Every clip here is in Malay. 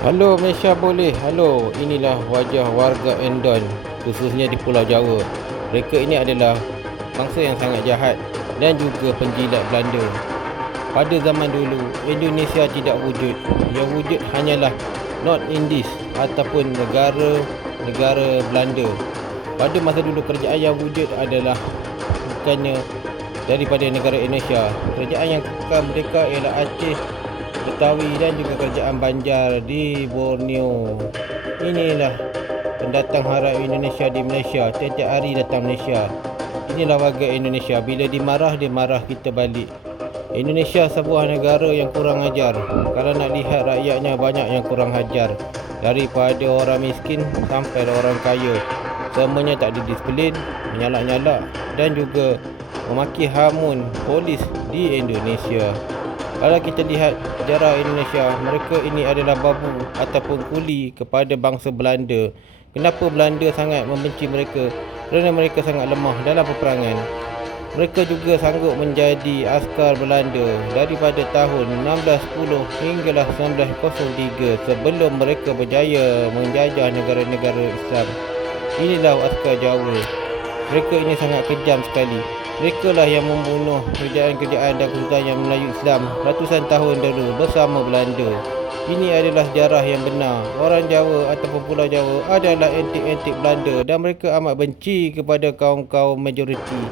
Halo Malaysia boleh. Halo, inilah wajah warga Endon, khususnya di Pulau Jawa. Mereka ini adalah bangsa yang sangat jahat dan juga penjilat Belanda. Pada zaman dulu, Indonesia tidak wujud. Yang wujud hanyalah North Indies ataupun negara-negara Belanda. Pada masa dulu, kerajaan yang wujud adalah bukannya daripada negara Indonesia. Kerajaan yang kekal merdeka ialah Aceh, Betawi dan juga kerajaan Banjar di Borneo. Inilah pendatang harap Indonesia di Malaysia. Tiap-tiap hari datang Malaysia. Inilah warga Indonesia. Bila dimarah, dia marah kita balik. Indonesia sebuah negara yang kurang ajar. Kalau nak lihat rakyatnya banyak yang kurang ajar. Daripada orang miskin sampai orang kaya. Semuanya tak ada disiplin, menyalak-nyalak dan juga memaki hamun polis di Indonesia. Kalau kita lihat sejarah Indonesia, mereka ini adalah babu ataupun kuli kepada bangsa Belanda. Kenapa Belanda sangat membenci mereka? Kerana mereka sangat lemah dalam peperangan. Mereka juga sanggup menjadi askar Belanda daripada tahun 1610 hinggalah 1903 sebelum mereka berjaya menjajah negara-negara Islam. Inilah askar Jawa. Mereka ini sangat kejam sekali. Mereka lah yang membunuh kerajaan-kerajaan dan kesultanan Melayu Islam ratusan tahun dahulu bersama Belanda. Ini adalah sejarah yang benar. Orang Jawa ataupun Pulau Jawa adalah antik-antik Belanda dan mereka amat benci kepada kaum-kaum majoriti.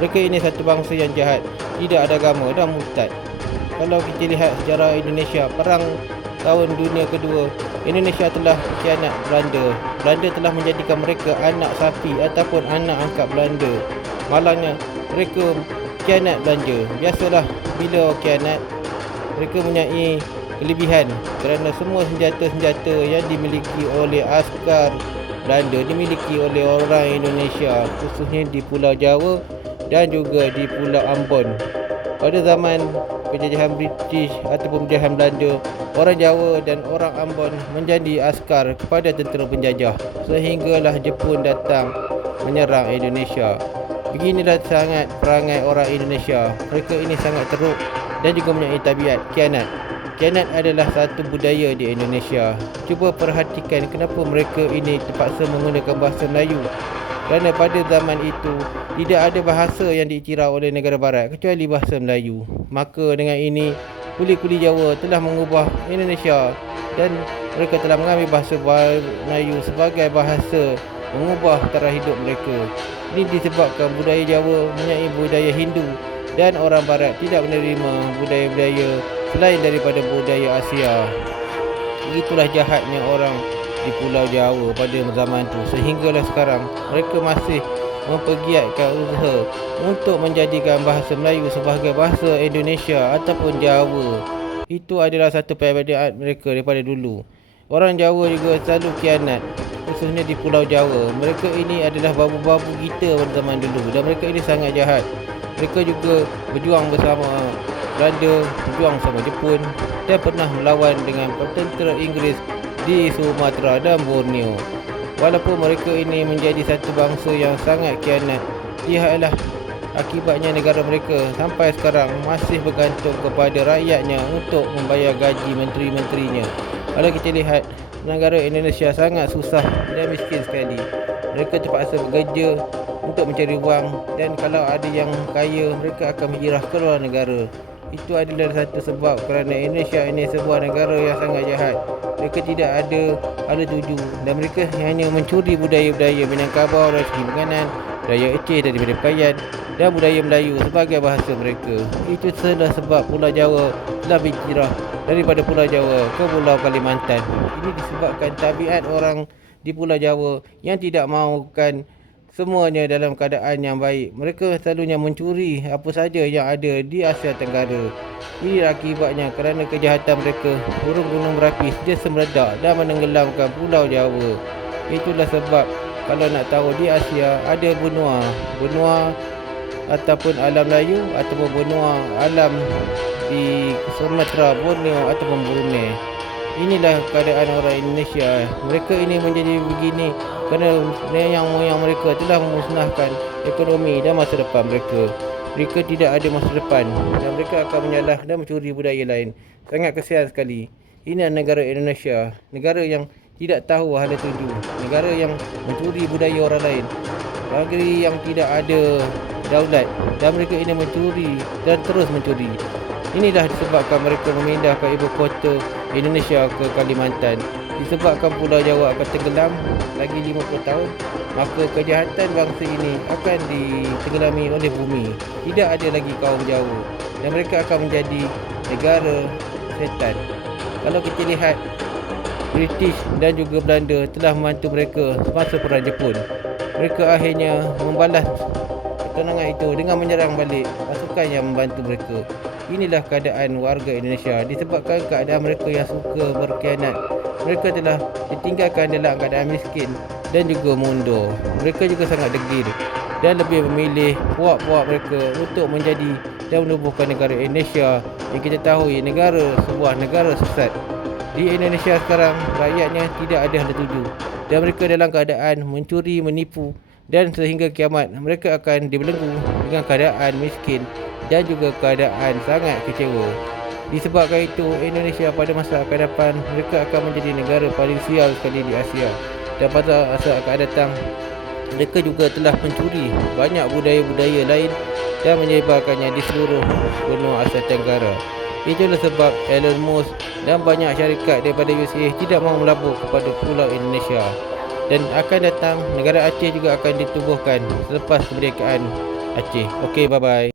Mereka ini satu bangsa yang jahat, tidak ada agama dan murtad. Kalau kita lihat sejarah Indonesia, perang tahun dunia kedua, Indonesia telah khianat Belanda. Belanda telah menjadikan mereka anak sapi ataupun anak angkat Belanda. Malangnya, mereka khianat Belanda. Biasalah bila khianat, mereka mempunyai kelebihan kerana semua senjata-senjata yang dimiliki oleh askar Belanda dimiliki oleh orang Indonesia, khususnya di Pulau Jawa dan juga di Pulau Ambon. Pada zaman penjajahan British ataupun penjajahan Belanda, orang Jawa dan orang Ambon menjadi askar kepada tentera penjajah sehinggalah Jepun datang menyerang Indonesia. Beginilah sangat perangai orang Indonesia. Mereka ini sangat teruk dan juga mempunyai tabiat khianat. Khianat adalah satu budaya di Indonesia. Cuba perhatikan kenapa mereka ini terpaksa menggunakan bahasa Melayu. Kerana pada zaman itu tidak ada bahasa yang diiktiraf oleh negara barat kecuali bahasa Melayu. Maka dengan ini kuli-kuli Jawa telah mengubah Indonesia dan mereka telah mengambil bahasa Melayu sebagai bahasa mengubah cara hidup mereka. Ini disebabkan budaya Jawa mempunyai budaya Hindu dan orang barat tidak menerima budaya-budaya selain daripada budaya Asia. Begitulah jahatnya orang di Pulau Jawa pada zaman itu sehinggalah sekarang mereka masih mempergiatkan usaha untuk menjadikan bahasa Melayu sebagai bahasa Indonesia ataupun Jawa. Itu adalah satu perbezaan mereka daripada dulu. Orang Jawa juga selalu khianat, khususnya di Pulau Jawa. Mereka ini adalah babu-babu kita pada zaman dulu dan mereka ini sangat jahat. Mereka juga berjuang bersama Belanda, berjuang bersama Jepun dan pernah melawan dengan tentera Inggeris di Sumatera dan Borneo. Walaupun mereka ini menjadi satu bangsa yang sangat khianat, lihatlah akibatnya negara mereka sampai sekarang masih bergantung kepada rakyatnya untuk membayar gaji menteri-menterinya. Kalau kita lihat, negara Indonesia sangat susah dan miskin sekali. Mereka terpaksa bekerja untuk mencari wang dan kalau ada yang kaya, mereka akan berhijrah ke luar negara. Itu adalah satu sebab kerana Indonesia ini sebuah negara yang sangat jahat. Mereka tidak ada tuju dan mereka hanya mencuri budaya-budaya Minangkabau dari segi makanan, budaya Aceh daripada pakaian dan budaya Melayu sebagai bahasa mereka. Itu adalah sebab Pulau Jawa telah berhijrah daripada Pulau Jawa ke Pulau Kalimantan. Ini disebabkan tabiat orang di Pulau Jawa yang tidak mahukan semuanya dalam keadaan yang baik. Mereka selalunya mencuri apa saja yang ada di Asia Tenggara. Ini akibatnya kerana kejahatan mereka. Gunung Merapi sentiasa meledak dan menenggelamkan Pulau Jawa. Itulah sebab kalau nak tahu di Asia ada benua ataupun alam Melayu ataupun benua alam di Sumatera, Borneo ataupun Brunei. Inilah keadaan orang Indonesia. Mereka ini menjadi begini kerana nenek moyang mereka telah memusnahkan ekonomi dan masa depan mereka. Mereka tidak ada masa depan dan mereka akan menyalah dan mencuri budaya lain. Sangat kesian sekali. Ini adalah negara Indonesia, negara yang tidak tahu hala tuju, negara yang mencuri budaya orang lain, negeri yang tidak ada daulat, dan mereka ini mencuri dan terus mencuri. Inilah disebabkan mereka memindahkan ibu kota Indonesia ke Kalimantan. Disebabkan Pulau Jawa akan tenggelam lagi 50 tahun, maka kejahatan bangsa ini akan ditenggelami oleh bumi. Tidak ada lagi kaum Jawa dan mereka akan menjadi negara setan. Kalau kita lihat, British dan juga Belanda telah membantu mereka semasa Perang Jepun. Mereka akhirnya membalas pertolongan itu dengan menyerang balik pasukan yang membantu mereka. Inilah keadaan warga Indonesia disebabkan keadaan mereka yang suka berkhianat. Mereka telah ditinggalkan dalam keadaan miskin dan juga mundur. Mereka juga sangat degil dan lebih memilih puak-puak mereka untuk menjadi dan menubuhkan negara Indonesia yang kita tahu sebuah negara sesat. Di Indonesia sekarang, rakyatnya tidak ada hala tuju dan mereka dalam keadaan mencuri, menipu, dan sehingga kiamat mereka akan dibelenggu dengan keadaan miskin dan juga keadaan sangat kecewa. Disebabkan itu, Indonesia pada masa akan depan mereka akan menjadi negara paling sial sekali di Asia. Dan pada masa akan datang, mereka juga telah mencuri banyak budaya-budaya lain dan menyebarkannya di seluruh benua Asia Tenggara. Itulah sebab Elon Musk dan banyak syarikat daripada USA tidak mahu melabur kepada Pulau Indonesia. Dan akan datang negara Aceh juga akan ditubuhkan selepas kemerdekaan Aceh. Okey, bye-bye.